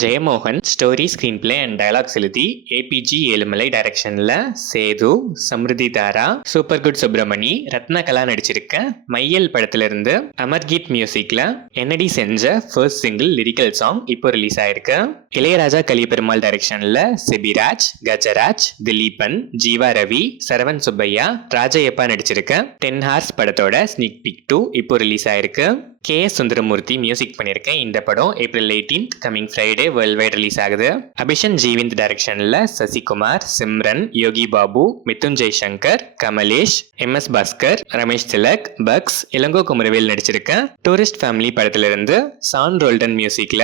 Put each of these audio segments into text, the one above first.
Jeyamohan story, screen play and dialogues எழுதி APG Ezhumalai டைரக்ஷனில் சேது, சம்ருதி தாரா, super good Subramani, ரத்னகலா நடிச்சிருக்க மையல் படத்திலிருந்து அமர்கீத் மியூசிக்கில் என்னடி செஞ்ச ஃபர்ஸ்ட் சிங்கிள் லிரிக்கல் சாங் இப்போ ரிலீஸ் ஆயிருக்கு. இளையராஜா கலிபெருமாள் டைரக்ஷனில் சிபிராஜ், கஜராஜ், திலீபன், ஜீவா ரவி, சரவன் சுப்பையா, ராஜயப்பா நடிச்சிருக்க 10 ஹார்ஸ் படத்தோட ஸ்னீக் பிக் 2 இப்போ ரிலீஸ் ஆயிருக்கு. KS சுந்தரமூர்த்தி மியூசிக் பண்ணியிருக்கேன். இந்த படம் April 18 coming Friday world wide release ஆகுது. அபிஷன் ஜீவிந்த் டைரக்ஷனில் சசிகுமார், சிம்ரன், யோகி பாபு, மிதுன் ஜெய்சங்கர், கமலேஷ், MS பாஸ்கர், ரமேஷ் திலக், பக்ஸ், இளங்கோ குமரவேல் நடிச்சிருக்க டூரிஸ்ட் ஃபேமிலி படத்திலிருந்து சான் ரோல்டன் மியூசிக்ல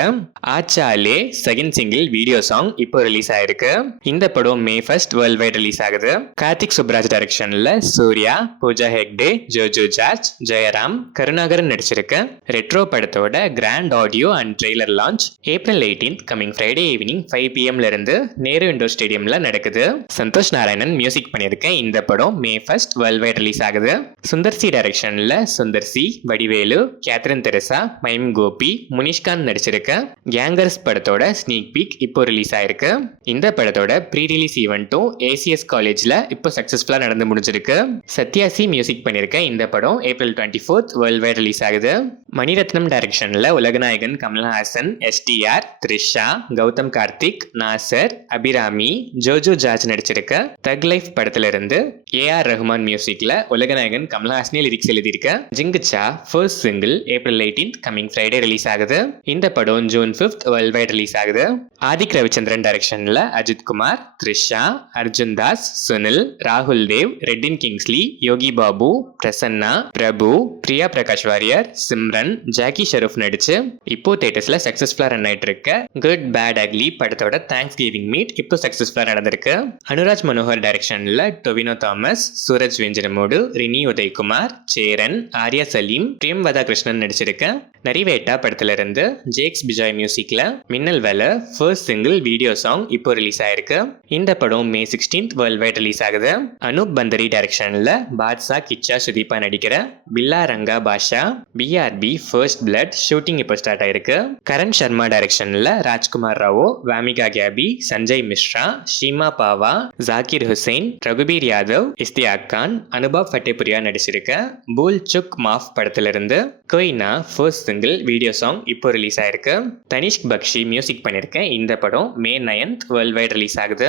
Aachaley second single video song இப்போ ரிலீஸ் ஆயிருக்கு. இந்த படம் May 1 வேர்ல்ட் வைட் ரிலீஸ் ஆகுது. கார்த்திக் சுப்ராஜ் டைரக்ஷனில் சூர்யா, பூஜா ஹெக்டே, ஜோஜோ ஜார்ஜ், ஜெயராம், கருணாகரன் நடிச்சிருக்க ரெட்ரோ படத்தோட grand audio and trailer launch April 18 coming Friday evening 5 PM இருந்து நேரு இண்டோர் ஸ்டேடியம்ல நடக்குது. சந்தோஷ் நாராயணன் மியூசிக் பண்ணியிருக்க இந்த படம் May 1 வேர்ல்ட் வைட் ரிலீஸ் ஆகுது. சுந்தர்சி டைரக்ஷன்ல சுந்தர்சி, வடிவேலு, கேத்ரின் தெரசா, மைம் கோபி, முனிஷ்காந்த் நடிச்சிருக்க கேங்கர்ஸ் படத்தோட ஸ்னீக் பீக் இப்போ ரிலீஸ் ஆயிருக்கு. இந்த படத்தோட ப்ரீ ரிலீஸ் ஈவெண்ட்டும் ACS காலேஜ்ல இப்போ சக்சஸ்ஃபுல்லா நடந்து முடிஞ்சிருக்கு. சத்யாசி மியூசிக் பண்ணியிருக்க இந்த படம் April 24 வேர்ல்ட் வைட் ரிலீஸ் ஆகுது. மணிரத்னம் டைரக்ஷன்ல உலகநாயகன் கமல்ஹாசன், STR, த்ரிஷா, கௌதம் கார்த்திக், நாசர், அபிராமி, ஜோஜோ ஜார்ஜ் நடிச்சிருக்க தக் லைஃப் படத்திலிருந்து AR ரஹ்மான் மியூசிக்ல உலகநாயகன் கமல்ஹாசனே லிரிக்ஸ் எழுதியிருக்க Jinguchaa first single April 18 coming Friday release ஆகுது. இந்த படம் June 5 வேர்ல்ட் வைட் ரிலீஸ் ஆகுது. ஆதிக் ரவிச்சந்திரன் டைரக்ஷன்ல அஜித் குமார், த்ரிஷா, அர்ஜுன் தாஸ், சுனில், ராகுல் தேவ், ரெட்டின் கிங்ஸ்லி, யோகி பாபு, பிரசன்னா, பிரபு, பிரியா பிரகாஷ் வாரியர், சிம்ரன், ஜாக்கி ஷெரூப் நடிச்சு இப்போ தியேட்டர்ஸ்ல சக்சஸ்ஃபுல்லா ரன் ஆயிட்டு இருக்க குட் பேட் அக்லி படத்தோட தேங்க்ஸ் கிவிங் மீட் இப்போ சக்சஸ்ஃபுல்லா நடந்திருக்கு. அனுராஜ் மனோகர் டைரக்ஷன்ல டொவினோ தாமஸ், சூரஜ் வெஞ்சனமோடு, ரினி உதயகுமார், சேரன், ஆர்யா சலீம், பிரேம் வதாகிருஷ்ணன் நடிச்சிருக்க நரிவேட்டா படத்துல இருந்து ஜேக்ஸ் பிஜாய் மியூசிக்ல மின்னல் வேலை ஃபர்ஸ்ட் சிங்கிள் வீடியோ சாங் இப்போ ரிலீஸ் ஆயிருக்கு. இந்த படம் May 16 வேர்ல்ட் வைட் ரிலீஸ் ஆகுது. அனூப் பந்தரி டைரக்ஷன்ல பாட்ஷா, கிச்சா, சுதீபா நடிக்கிற பில்லா ரங்கா பாஷா BRB ஃபர்ஸ்ட் பிளட் ஷூட்டிங் இப்போ ஸ்டார்ட் ஆயிருக்கு. கரண் சர்மா டைரக்ஷன்ல ராஜ்குமார் ராவோ, வாமிகா கேபி, சஞ்சய் மிஸ்ரா, ஷீமா பாவா, ஜாகிர் ஹுசைன், ரகுபீர் யாதவ், இஸ்தியாக் கான், அனுபவ் ஃபட்டேபுரியா நடிச்சிருக்க பூல் சுக் மாஃப் படத்திலிருந்து Koyna first single video song இப்போ ரிலீஸ் ஆயிருக்கு. தனிஷ்க் பக்ஷி மியூசிக் பண்ணியிருக்க இந்த படம் May 9 வேர்ல்ட் வைட் ரிலீஸ் ஆகுது.